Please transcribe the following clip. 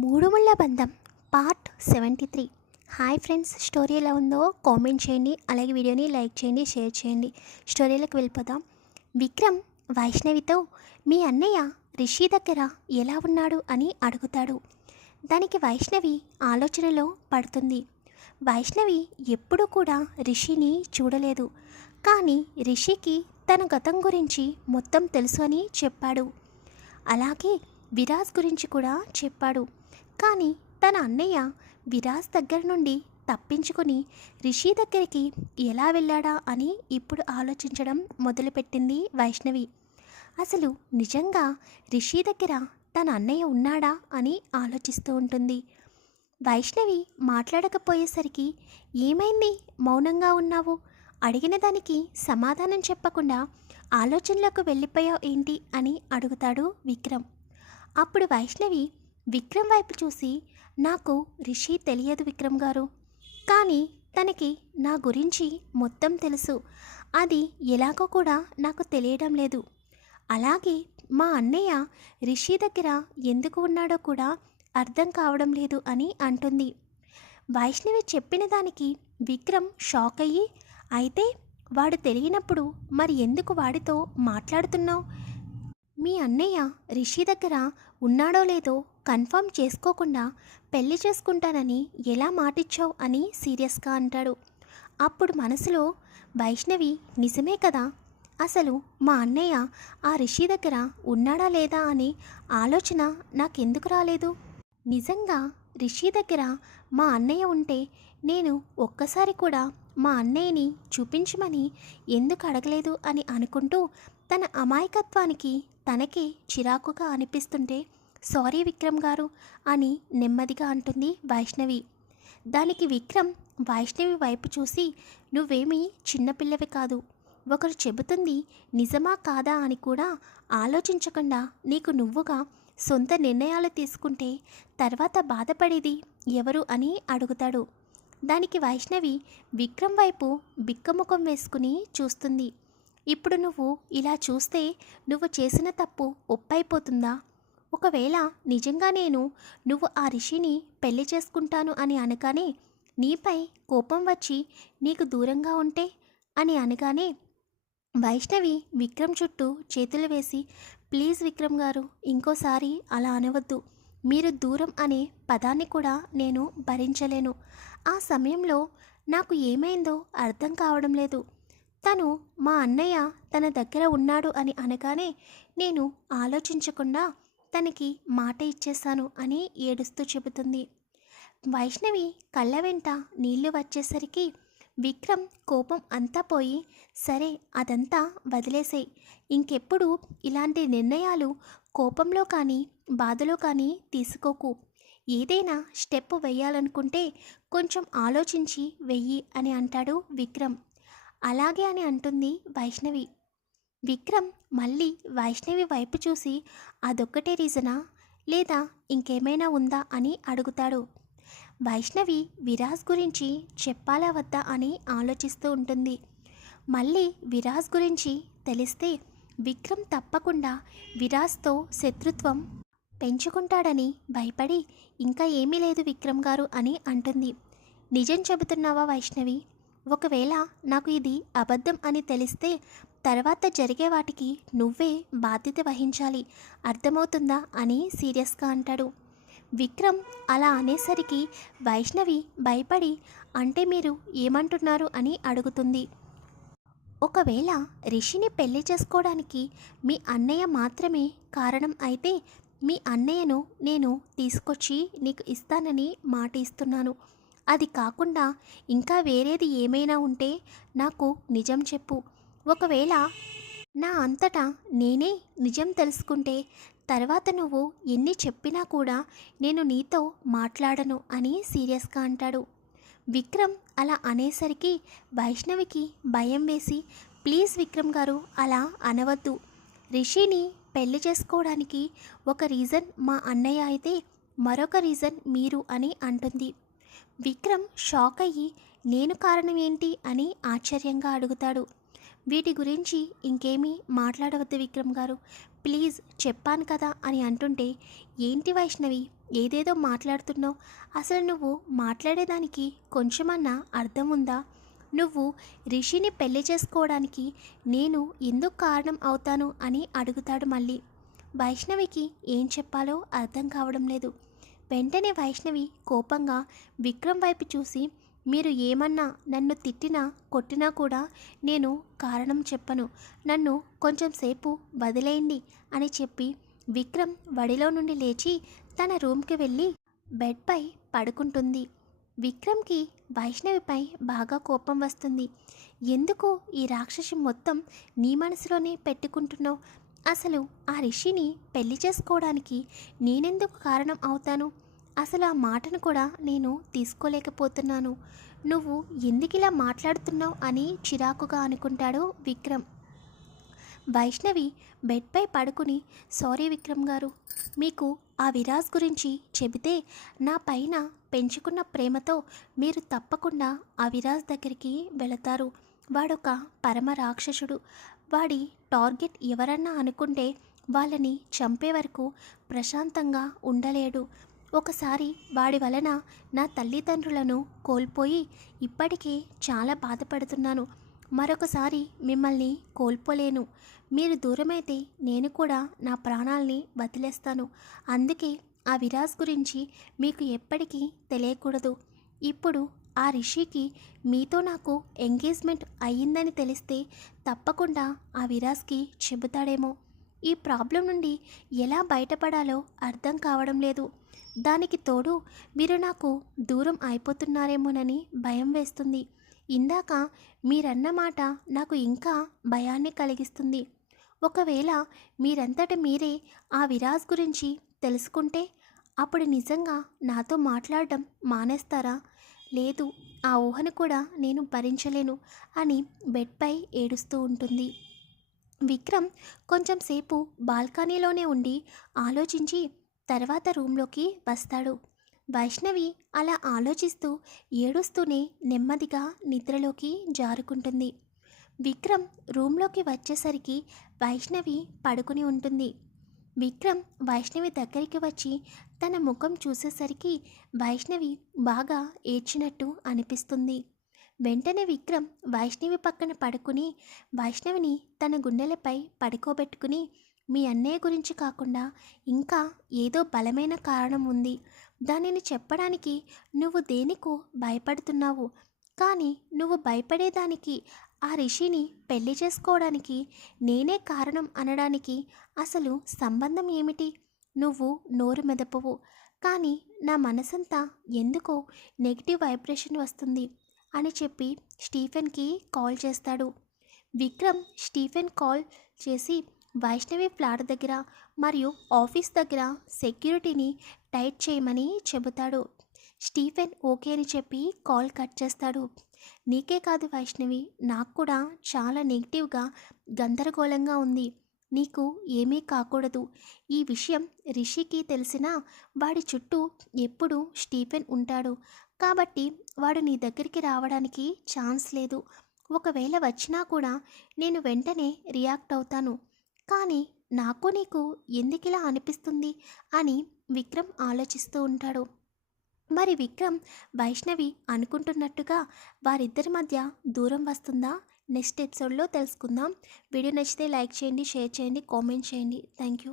మూడు ముళ్ళ బంధం పార్ట్ 73. హాయ్ ఫ్రెండ్స్, స్టోరీ ఎలా ఉందో కామెంట్ చేయండి, అలాగే వీడియోని లైక్ చేయండి, షేర్ చేయండి. స్టోరీలోకి వెళ్ళిపోదాం. విక్రమ్ వైష్ణవితో మీ అన్నయ్య రిషి దగ్గర ఎలా ఉన్నాడు అని అడుగుతాడు. దానికి వైష్ణవి ఆలోచనలో పడుతుంది. వైష్ణవి ఎప్పుడూ కూడా రిషిని చూడలేదు, కానీ రిషికి తన గతం గురించి మొత్తం తెలుసు అని చెప్పాడు. అలాగే విరాజ్ గురించి కూడా చెప్పాడు. కానీ తన అన్నయ్య విరాజ్ దగ్గర నుండి తప్పించుకొని రిషి దగ్గరికి ఎలా వెళ్ళాడా అని ఇప్పుడు ఆలోచించడం మొదలుపెట్టింది వైష్ణవి. అసలు నిజంగా రిషి దగ్గర తన అన్నయ్య ఉన్నాడా అని ఆలోచిస్తూ ఉంటుంది. వైష్ణవి మాట్లాడకపోయేసరికి ఏమైంది, మౌనంగా ఉన్నావు, అడిగిన దానికి సమాధానం చెప్పకుండా ఆలోచనలకు వెళ్ళిపోయావు ఏంటి అని అడుగుతాడు విక్రమ్. అప్పుడు వైష్ణవి విక్రమ్ వైపు చూసి, నాకు రిషి తెలియదు విక్రమ్ గారు, కానీ తనకి నా గురించి మొత్తం తెలుసు. అది ఎలాగో కూడా నాకు తెలియడం లేదు. అలాగే మా అన్నయ్య రిషి దగ్గర ఎందుకు ఉన్నాడో కూడా అర్థం కావడం లేదు అని అంటుంది. వైష్ణవి చెప్పిన దానికి విక్రమ్ షాక్ అయ్యి, అయితే వాడు తెలియనప్పుడు మరి ఎందుకు వాడితో మాట్లాడుతున్నావు? మీ అన్నయ్య రిషి దగ్గర ఉన్నాడో లేదో కన్ఫర్మ్ చేసుకోకుండా పెళ్లి చేసుకుంటానని ఎలా మాటిచ్చావు అని సీరియస్గా అంటాడు. అప్పుడు మనసులో వైష్ణవి నిజమే కదా, అసలు మా అన్నయ్య ఆ రిషి దగ్గర ఉన్నాడా లేదా అనే ఆలోచన నాకెందుకు రాలేదు? నిజంగా రిషి దగ్గర మా అన్నయ్య ఉంటే నేను ఒక్కసారి కూడా మా అన్నయ్యని చూపించమని ఎందుకు అడగలేదు అని అనుకుంటూ తన అమాయకత్వానికి తనకే చిరాకుగా అనిపిస్తుంటే, సారీ విక్రమ్ గారు అని నెమ్మదిగా అంటుంది వైష్ణవి. దానికి విక్రమ్ వైష్ణవి వైపు చూసి, నువ్వేమీ చిన్నపిల్లవి కాదు, ఒకరు చెబుతుంది నిజమా కాదా అని కూడా ఆలోచించకుండా నీకు నువ్వుగా సొంత నిర్ణయాలు తీసుకుంటే తర్వాత బాధపడేది ఎవరు అని అడుగుతాడు. దానికి వైష్ణవి విక్రమ్ వైపు బిక్కముఖం వేసుకుని చూస్తుంది. ఇప్పుడు నువ్వు ఇలా చూస్తే నువ్వు చేసిన తప్పు ఒప్పైపోతుందా? ఒకవేళ నిజంగా నువ్వు ఆ రిషిని పెళ్లి చేసుకుంటాను అని అనగానే నీపై కోపం వచ్చి నీకు దూరంగా ఉంటే అని అనగానే వైష్ణవి విక్రమ్ చుట్టూ చేతులు వేసి, ప్లీజ్ విక్రమ్ గారు, ఇంకోసారి అలా అనవద్దు, మీరు దూరం అనే పదాన్ని కూడా నేను భరించలేను. ఆ సమయంలో నాకు ఏమైందో అర్థం కావడం లేదు. తను మా అన్నయ్య తన దగ్గర ఉన్నాడు అని అనగానే నేను ఆలోచించకుండా తనకి మాట ఇచ్చేశాను అని ఏడుస్తూ చెబుతుంది. వైష్ణవి కళ్ళ వెంట నీళ్లు వచ్చేసరికి విక్రమ్ కోపం అంతా పోయి, సరే అదంతా వదిలేసేయ్, ఇంకెప్పుడు ఇలాంటి నిర్ణయాలు కోపంలో కానీ బాధలో కానీ తీసుకోకు, ఏదైనా స్టెప్ వేయాలనుకుంటే కొంచెం ఆలోచించి వెయ్యి అని అంటాడు విక్రమ్. అలాగే అని అంటుంది వైష్ణవి. విక్రమ్ మళ్ళీ వైష్ణవి వైపు చూసి, అదొక్కటే రీజనా లేదా ఇంకేమైనా ఉందా అని అడుగుతాడు. వైష్ణవి విరాజ్ గురించి చెప్పాలా వద్దా అని ఆలోచిస్తూ ఉంటుంది. మళ్ళీ విరాజ్ గురించి తెలిస్తే విక్రమ్ తప్పకుండా విరాజ్తో శత్రుత్వం పెంచుకుంటాడని భయపడి, ఇంకా ఏమీ లేదు విక్రమ్ గారు అని అంటుంది. నిజం చెబుతున్నావా వైష్ణవి? ఒకవేళ నాకు ఇది అబద్ధం అని తెలిస్తే తర్వాత జరిగే వాటికి నువ్వే బాధ్యత వహించాలి, అర్థమవుతుందా అని సీరియస్గా అంటాడు. విక్రమ్ అలా అనేసరికి వైష్ణవి భయపడి, అంటే మీరు ఏమంటున్నారు అని అడుగుతుంది. ఒకవేళ రిషిని పెళ్లి చేసుకోవడానికి మీ అన్నయ్య మాత్రమే కారణం అయితే మీ అన్నయ్యను నేను తీసుకొచ్చి నీకు ఇస్తానని మాట ఇస్తున్నాను. అది కాకుండా ఇంకా వేరేది ఏమైనా ఉంటే నాకు నిజం చెప్పు. ఒకవేళ నా అంతటా నేనే నిజం తెలుసుకుంటే తర్వాత నువ్వు ఎన్ని చెప్పినా కూడా నేను నీతో మాట్లాడను అని సీరియస్గా అంటాడు. విక్రమ్ అలా అనేసరికి వైష్ణవికి భయం వేసి, ప్లీజ్ విక్రమ్ గారు అలా అనవద్దు, రిషిని పెళ్లి చేసుకోవడానికి ఒక రీజన్ మా అన్నయ్య అయితే మరొక రీజన్ మీరు అని అంటుంది. విక్రమ్ షాక్ అయ్యి, నేను కారణం ఏంటి అని ఆశ్చర్యంగా అడుగుతాడు. వీటి గురించి ఇంకేమీ మాట్లాడవద్దు విక్రమ్ గారు, ప్లీజ్ చెప్పాను కదా అని అంటుంటే, ఏంటి వైష్ణవి ఏదేదో మాట్లాడుతున్నావు? అసలు నువ్వు మాట్లాడేదానికి కొంచెమన్నా అర్థం ఉందా? నువ్వు రిషిని పెళ్లి చేసుకోవడానికి నేను ఎందుకు కారణం అవుతాను అని అడుగుతాడు మళ్ళీ. వైష్ణవికి ఏం చెప్పాలో అర్థం కావడం లేదు. వెంటనే వైష్ణవి కోపంగా విక్రమ్ వైపు చూసి, మీరు ఏమన్నా నన్ను తిట్టినా కొట్టినా కూడా నేను కారణం చెప్పను, నన్ను కొంచెం సేపు వదిలేయండి అని చెప్పి విక్రమ్ వడిలో నుండి లేచి తన రూమ్కి వెళ్ళి బెడ్పై పడుకుంటుంది. విక్రమ్కి వైష్ణవిపై బాగా కోపం వస్తుంది. ఎందుకు ఈ రాక్షసి మొత్తం నీ మనసులోనే పెట్టుకుంటున్నావు? అసలు ఆ రిషిని పెళ్లి చేసుకోవడానికి నేనెందుకు కారణం అవుతాను? అసలు ఆ మాటను కూడా నేను తీసుకోలేకపోతున్నాను. నువ్వు ఎందుకిలా మాట్లాడుతున్నావు అని చిరాకుగా అనుకుంటాడు విక్రమ్. వైష్ణవి బెడ్పై పడుకుని, సారీ విక్రమ్ గారు, మీకు ఆ విరాజ్ గురించి చెబితే నా పైన పెంచుకున్న ప్రేమతో మీరు తప్పకుండా ఆ విరాజ్ దగ్గరికి వెళతారు. వాడొక పరమ రాక్షసుడు. వాడి టార్గెట్ ఎవరన్నా అనుకుంటే వాళ్ళని చంపే వరకు ప్రశాంతంగా ఉండలేడు. ఒకసారి వాడి వలన నా తల్లిదండ్రులను కోల్పోయి ఇప్పటికే చాలా బాధపడుతున్నాను. మరొకసారి మిమ్మల్ని కోల్పోలేను. మీరు దూరమైతే నేను కూడా నా ప్రాణాల్ని వదిలేస్తాను. అందుకే ఆ విరాజ్ గురించి మీకు ఎప్పటికీ తెలియకూడదు. ఇప్పుడు ఆ రిషికి మీతో నాకు ఎంగేజ్మెంట్ అయ్యిందని తెలిస్తే తప్పకుండా ఆ విరాజ్కి చెబుతాడేమో. ఈ ప్రాబ్లం నుండి ఎలా బయటపడాలో అర్థం కావడం లేదు. దానికి తోడు మీరు నాకు దూరం అయిపోతున్నారేమోనని భయం వేస్తుంది. ఇందాక మీరన్న మాట నాకు ఇంకా భయాన్ని కలిగిస్తుంది. ఒకవేళ మీరంతట మీరే ఆ విరాజ్ గురించి తెలుసుకుంటే అప్పుడు నిజంగా నాతో మాట్లాడడం మానేస్తారా? లేదు, ఆ ఊహను కూడా నేను భరించలేను అని బెడ్పై ఏడుస్తూ ఉంటుంది. విక్రమ్ కొంచెం సేపు బాల్కనీలోనే ఉండి ఆలోచించి తర్వాత రూమ్లోకి వస్తాడు. వైష్ణవి అలా ఆలోచిస్తూ ఏడుస్తూనే నెమ్మదిగా నిద్రలోకి జారుకుంటుంది. విక్రమ్ రూమ్లోకి వచ్చేసరికి వైష్ణవి పడుకుని ఉంటుంది. విక్రమ్ వైష్ణవి దగ్గరికి వచ్చి తన ముఖం చూసేసరికి వైష్ణవి బాగా ఏడ్చినట్టు అనిపిస్తుంది. వెంటనే విక్రమ్ వైష్ణవి పక్కన పడుకుని వైష్ణవిని తన గుండెలపై పడుకోబెట్టుకుని, మీ అన్నయ్య గురించి కాకుండా ఇంకా ఏదో బలమైన కారణం ఉంది. దానిని చెప్పడానికి నువ్వు దేనికో భయపడుతున్నావు. కానీ నువ్వు భయపడేదానికి ఆ రిషిని పెళ్లి చేసుకోవడానికి నేనే కారణం అనడానికి అసలు సంబంధం ఏమిటి? నువ్వు నోరు మెదపవు, కానీ నా మనసంతా ఎందుకో నెగిటివ్ వైబ్రేషన్ వస్తుంది అని చెప్పి స్టీఫెన్కి కాల్ చేస్తాడు. విక్రమ్ స్టీఫెన్ కాల్ చేసి వైష్ణవి ఫ్లాట్ దగ్గర మరియు ఆఫీస్ దగ్గర సెక్యూరిటీని టైట్ చేయమని చెబుతాడు. స్టీఫెన్ ఓకే అని చెప్పి కాల్ కట్ చేస్తాడు. నీకే కాదు వైష్ణవి, నాకు కూడా చాలా నెగిటివ్గా గందరగోళంగా ఉంది. నీకు ఏమీ కాకూడదు. ఈ విషయం రిషికి తెలిసినా వాడి చుట్టూ ఎప్పుడూ స్టీఫెన్ ఉంటాడు. కాబట్టి వాడు నీ దగ్గరికి రావడానికి ఛాన్స్ లేదు. ఒకవేళ వచ్చినా కూడా నేను వెంటనే రియాక్ట్ అవుతాను. కానీ నాకు నీకు ఎందుకిలా అనిపిస్తుంది అని విక్రమ్ ఆలోచిస్తూ ఉంటాడు. మరి విక్రమ్ వైష్ణవి అనుకుంటున్నట్టుగా వారిద్దరి మధ్య దూరం వస్తుందా? నెక్స్ట్ ఎపిసోడ్లో తెలుసుకుందాం. వీడియో నచ్చితే లైక్ చేయండి, షేర్ చేయండి, కామెంట్ చేయండి. Thank you.